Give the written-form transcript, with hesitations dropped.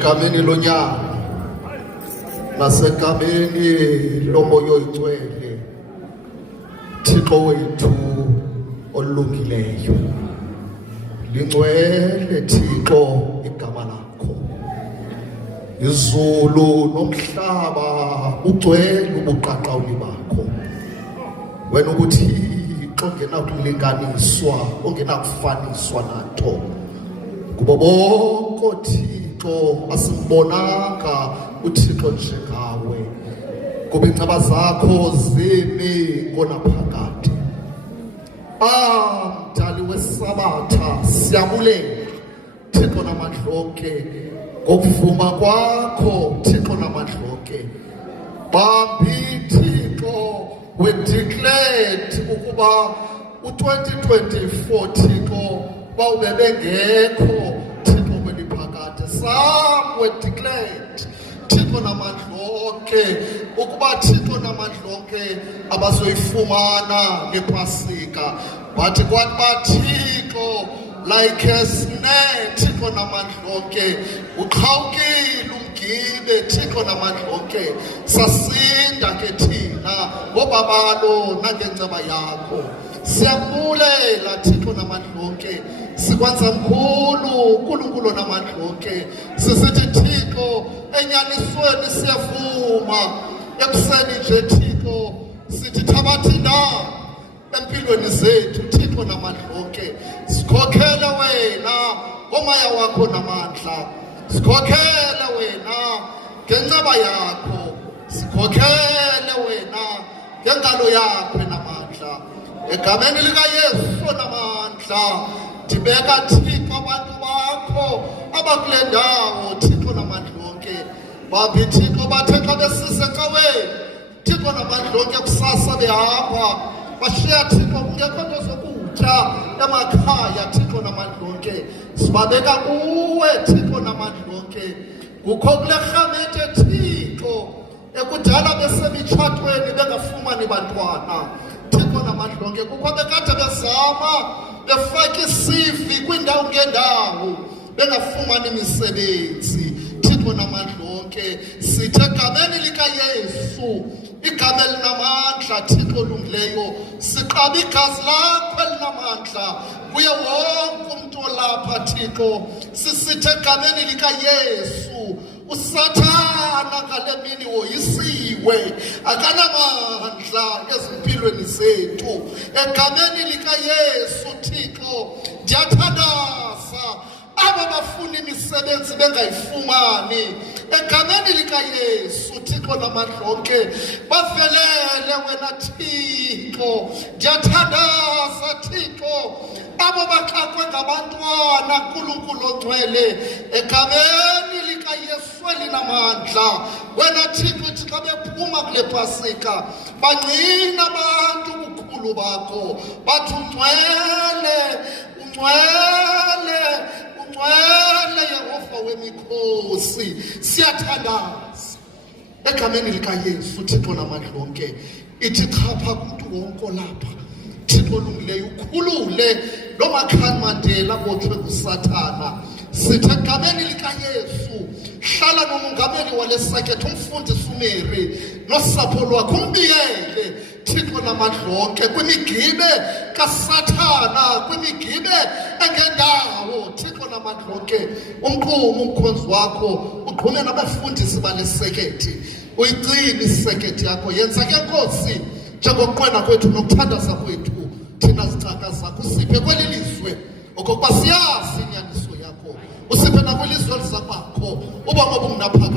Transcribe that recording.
egameni lonyana nasegameni lomoya oyigcwele, Thixo wethu olungileyo, lingcwele Thixo igama lakho. Izulu nomhlaba ugcwele ubuqaqawuli bakho. Wena ubuThixo ongenakulinganiswa, ongenakufaniswa nato. Kubo bonke Thixo asibonanga uThixo njengawe. Kuba inceba zakho zimi konaphakade. Mdali wesabatha siyabulela Thixo namandla onke ngokuvuma kwakho Thixo namandla onke. Bambi Thixo we declared ukuba u2024 Thixo bawubebengekho Thixo kweliphakade. Some were declared Thixo namandla onke ukuba Thixo namandla onke abazoyifumana lePasika, bathi kwathi Thixo like a snake Thixo namandla onke uqhawukile umgibe Thixo namandla onke. Sasinda ke thina ngobabalo nangenceba yakho. Siyabulela Thixo namandla onke, sikwenza mkhulu uNkulunkulu namandla onke. Sisithi Thixo enyanisweni siyavuma ekuseni nje Thixo sithi thabathi na empilweni zethu Thixo namandla onke. Sikhokhele wena ngomoya wakho namandla, sikhokhele wena ngenceba yakho, sikhokhele wena ngengalo yakho namandla. Egameni likaYesu namandla ndibeka Thixo abantu bakho abakule ndawo Thixo namandla onke. Babi Thixo bathe xa besise ecaweni Thixo namandla onke kusasa behamba bashiya Thixo kungekho nto zokutya emakhaya Thixo namandla onke. Sibabeka kuwe Thixo namandla onke. Kukho kule rhamente Thixo ekudala besemitshatweni bengafumani bantwana Thixo namandla onke. Kukho bekade bezama befaka isivi kwindawo ngendawo bengafumani imisebenzi Thixo namandla onke. lonke sithe egameni likaYesu, igama elinamandla Thixo olungileyo, siqaba igazi lakho elinamandla kuye wonke umuntu olapha Thixo, sisithe egameni likaYesu usathana ngale mini woyisiwe, akanamandla ezimpilweni zethu. Egameni likaYesu Thixo ndiyathandaza aba bafuna imisebenzi bengayifumani, egameni likaYesu Thixo namandla onke bavelele wena Thixo. Ndiyathandaza Thixo abo baxakwe ngabantwana Nkulunkulu ongcwele, egameni likaYesu elinamandla wena Thixo ithi xa bephuma kule Pasika bangcina abantu ubukhulu bakho, bathi ungcwele, ungcwele, ungcwele Yehova wemikhosi. Siyathandaza egameni likaYesu Thixo namandla onke, ithi chapha kumntu wonke olapha Thixo olungileyo, ukhulule lo Makhanya Mandela botshwe nguSathana. Sithi egameni likaYesu hlala nomongameli wale sakethe umfundisi uMary nosapho lwakho, umbiyele Thixo namandla onke kwimigibe kaSathana, kwimigibe engendawo Thixo namandla onke. Umqhume umkhonzi wakho ugqume nabafundisi bale sekethe, uyigcine isekethe yakho. Yenza ke Nkosi njengokuqwena kwethu nokuthandaza kwethu thina zicaka zakho, usiphe kweli lizwe okokuba siyazi inyaniso yakho, usiphe nakwelizwe eliza kwakho uba ngoba unapha